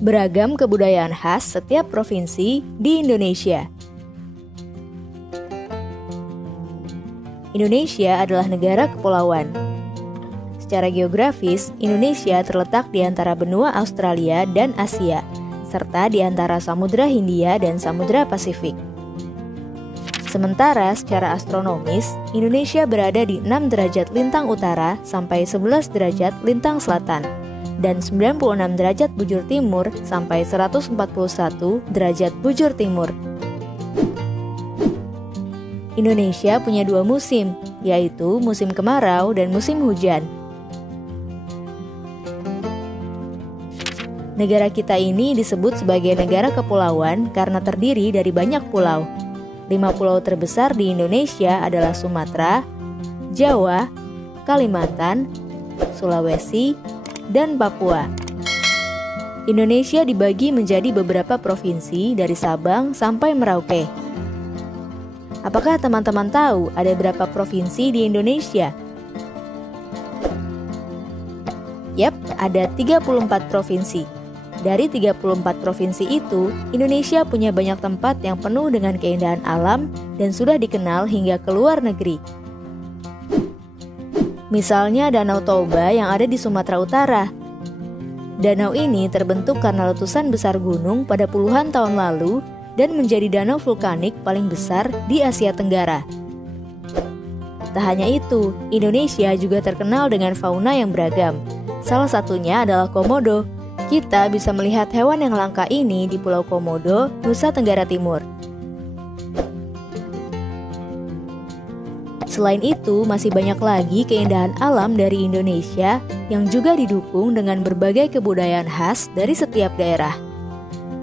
Beragam kebudayaan khas setiap provinsi di Indonesia. Indonesia adalah negara kepulauan. Secara geografis, Indonesia terletak di antara benua Australia dan Asia, serta di antara Samudra Hindia dan Samudra Pasifik. Sementara secara astronomis, Indonesia berada di 6 derajat lintang utara sampai 11 derajat lintang selatan, dan 96 derajat bujur timur sampai 141 derajat bujur timur. Indonesia punya 2 musim, yaitu musim kemarau dan musim hujan. Negara kita ini disebut sebagai negara kepulauan karena terdiri dari banyak pulau. 5 pulau terbesar di Indonesia adalah Sumatera, Jawa, Kalimantan, Sulawesi, dan Papua. Indonesia dibagi menjadi beberapa provinsi dari Sabang sampai Merauke. Apakah teman-teman tahu ada berapa provinsi di Indonesia? Yap, ada 34 provinsi. Dari 34 provinsi itu, Indonesia punya banyak tempat yang penuh dengan keindahan alam dan sudah dikenal hingga ke luar negeri. Misalnya Danau Toba yang ada di Sumatera Utara. Danau ini terbentuk karena letusan besar gunung pada puluhan tahun lalu dan menjadi danau vulkanik paling besar di Asia Tenggara. Tak hanya itu, Indonesia juga terkenal dengan fauna yang beragam. Salah satunya adalah komodo. Kita bisa melihat hewan yang langka ini di Pulau Komodo, Nusa Tenggara Timur. Selain itu, masih banyak lagi keindahan alam dari Indonesia yang juga didukung dengan berbagai kebudayaan khas dari setiap daerah.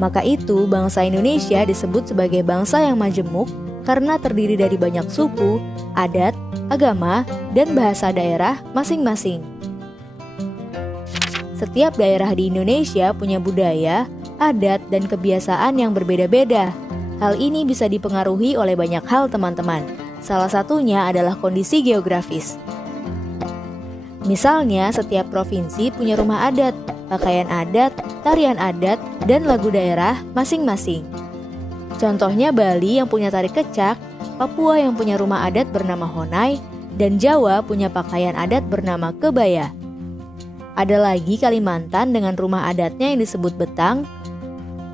Maka itu, bangsa Indonesia disebut sebagai bangsa yang majemuk karena terdiri dari banyak suku, adat, agama, dan bahasa daerah masing-masing. Setiap daerah di Indonesia punya budaya, adat, dan kebiasaan yang berbeda-beda. Hal ini bisa dipengaruhi oleh banyak hal, teman-teman. Salah satunya adalah kondisi geografis. Misalnya, setiap provinsi punya rumah adat, pakaian adat, tarian adat, dan lagu daerah masing-masing. Contohnya Bali yang punya tari kecak, Papua yang punya rumah adat bernama Honai, dan Jawa punya pakaian adat bernama kebaya. Ada lagi Kalimantan dengan rumah adatnya yang disebut Betang,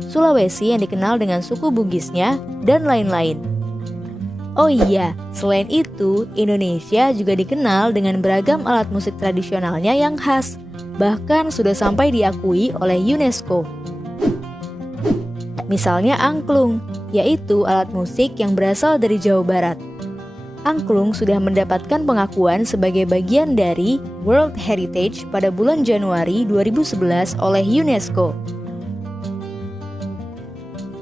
Sulawesi yang dikenal dengan suku Bugisnya, dan lain-lain. Oh iya, selain itu, Indonesia juga dikenal dengan beragam alat musik tradisionalnya yang khas, bahkan sudah sampai diakui oleh UNESCO. Misalnya angklung, yaitu alat musik yang berasal dari Jawa Barat. Angklung sudah mendapatkan pengakuan sebagai bagian dari World Heritage pada bulan Januari 2011 oleh UNESCO.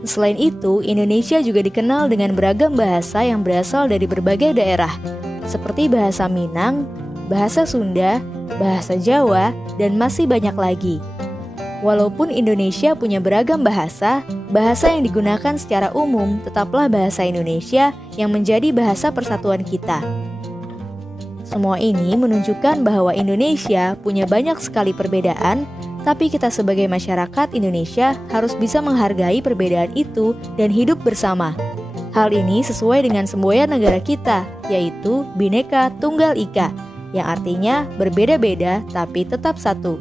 Selain itu, Indonesia juga dikenal dengan beragam bahasa yang berasal dari berbagai daerah, seperti bahasa Minang, bahasa Sunda, bahasa Jawa, dan masih banyak lagi. Walaupun Indonesia punya beragam bahasa, bahasa yang digunakan secara umum tetaplah bahasa Indonesia yang menjadi bahasa persatuan kita. Semua ini menunjukkan bahwa Indonesia punya banyak sekali perbedaan, tapi kita sebagai masyarakat Indonesia harus bisa menghargai perbedaan itu dan hidup bersama. Hal ini sesuai dengan semboyan negara kita, yaitu Bhinneka Tunggal Ika, yang artinya berbeda-beda tapi tetap satu.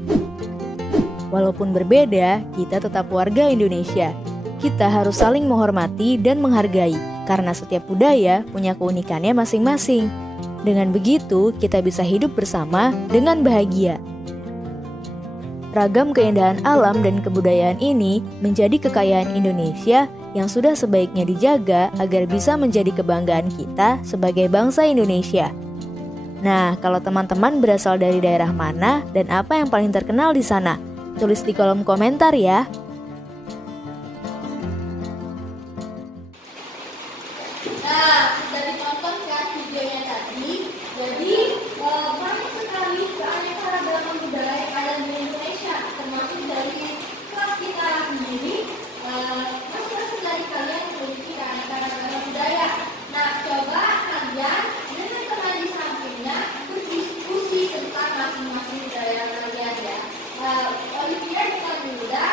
Walaupun berbeda, kita tetap warga Indonesia. Kita harus saling menghormati dan menghargai, karena setiap budaya punya keunikannya masing-masing. Dengan begitu, kita bisa hidup bersama dengan bahagia. Ragam keindahan alam dan kebudayaan ini menjadi kekayaan Indonesia yang sudah sebaiknya dijaga agar bisa menjadi kebanggaan kita sebagai bangsa Indonesia. Nah, kalau teman-teman berasal dari daerah mana dan apa yang paling terkenal di sana? Tulis di kolom komentar ya. Nah, sudah ditonton kan videonya tadi. Jadi banyak sekali keanekaragaman beragam budaya yang ada di Indonesia, termasuk dari kelas kita sendiri. Masing-masing dari kalian memiliki keanekaragaman budaya. Nah, coba kalian dengan teman di sampingnya berdiskusi tentang masing-masing budaya kalian ya. Olivia dengan Yuda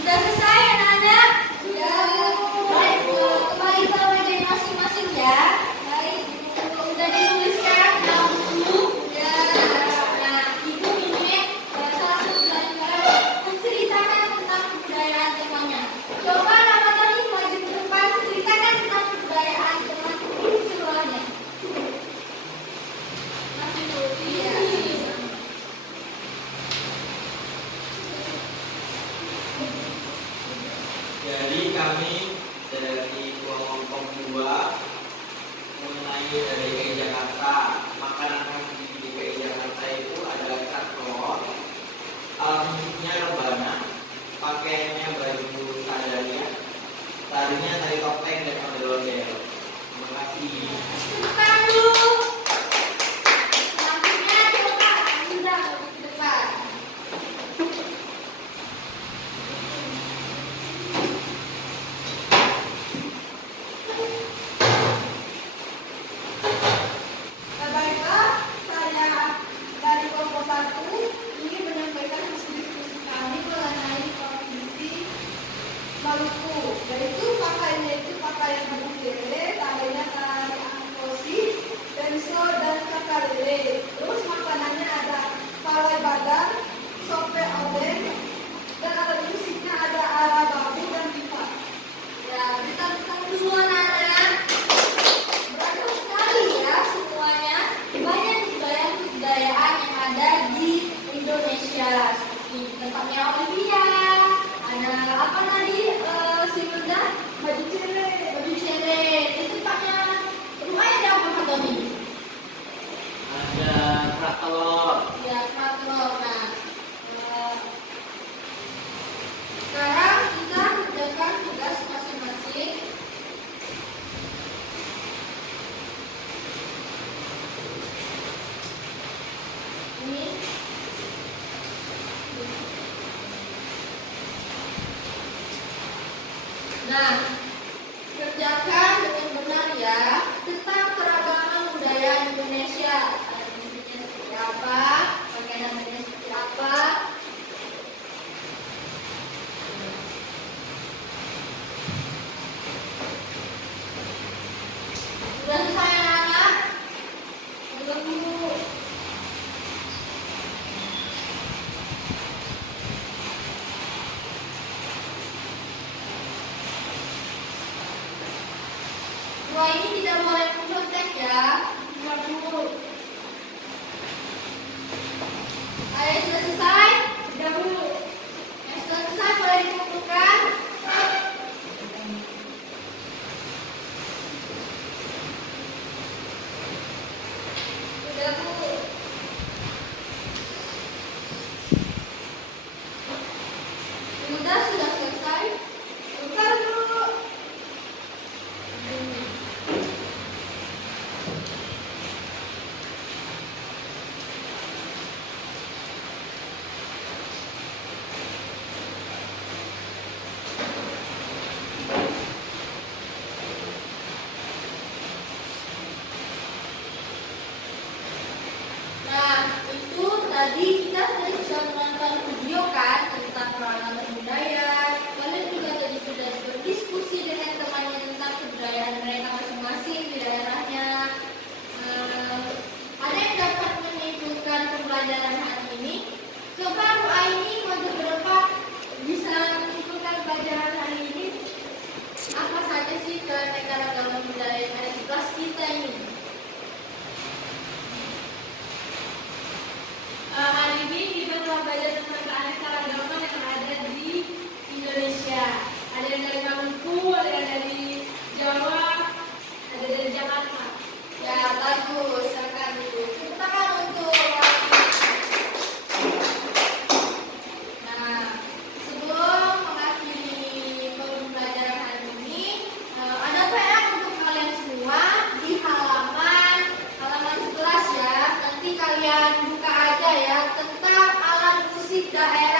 Sudah selesai anak-anak? Sudah. Baik, kembali ke meja masing-masing ya. Baik, sudah dituliskan dalam buku. Sudah. Nah, ibu ini salah satu pelajaran menceritakan tentang kebudayaan temanya. Coba anak tadi maju ke depan ceritakan tentang kebudayaan teman sekolahnya. Iya. Jadi kami dari kelompok 2 mengenai dari DKI Jakarta, makanan khas di DKI Jakarta itu adalah kerak telur, alat musiknya rebana, pakaiannya baju sadaria, tarinya tari topeng dan ondel-ondel. Terima kasih. Tepuk tangan dulu. Selanjutnya coba Anda ke depan. Baiklah, saya dari kelompok 1 ingin menyampaikan diskusi kami mengenai provinsi Maluku, yaitu pakaiannya itu pakaian baju lele, tarinya tari angkosi, penso dan cakalele. Terus makanannya ada palai badan, sope odeng, dan alat musiknya ada ala babu dan pipa. Ya, kita dulu anak-anak. Beragam sekali ya semuanya. Banyak kebudayaan yang ada di Indonesia. Seperti tempatnya Olivia. Ada apa tadi? Si Bunda? Baju cele, Baju cere. Itu tempatnya rumahnya ada apa Tony? Ada kerak telur. Ya, Kratlor. Nah, sekarang kita kerjakan tugas masing-masing. Ini. Nah, kerjakan dengan benar ya tentang keragaman budaya Indonesia. Musiknya seperti apa, pakai seperti apa. Sudah selesai anak-anak? Belum dulu. Dua ini tidak boleh mencontek ya. Dua dulu. Ayo sudah selesai? Sudah dulu. Yang sudah selesai boleh dikumpulkan. Sudah dulu. Sudah selesai? bentar dulu. Nah, itu tadi kita sudah menonton video kan tentang keragaman budaya. Kalian juga tadi sudah berdiskusi dengan temannya tentang kebudayaan mereka masing-masing di daerahnya. Ada yang dapat menyimpulkan pembelajaran hari ini? Coba Bu Aini maju ke depan bisa menyimpulkan pelajaran hari ini. Apa saja sih keanekaragaman budaya yang ada di kelas kita ini? Hari ini kita telah belajar tentang keanekaragaman yang ada di Indonesia. Ada yang dari Maluku, ada yang dari Jawa, ada dari Jakarta. Ya, bagus. Silakan dulu. Tepuk tangan untuk Nah, sebelum mengakhiri pembelajaran hari ini, ada PR untuk kalian semua di halaman 11 ya. Nanti kalian buka aja ya tentang alat musik daerah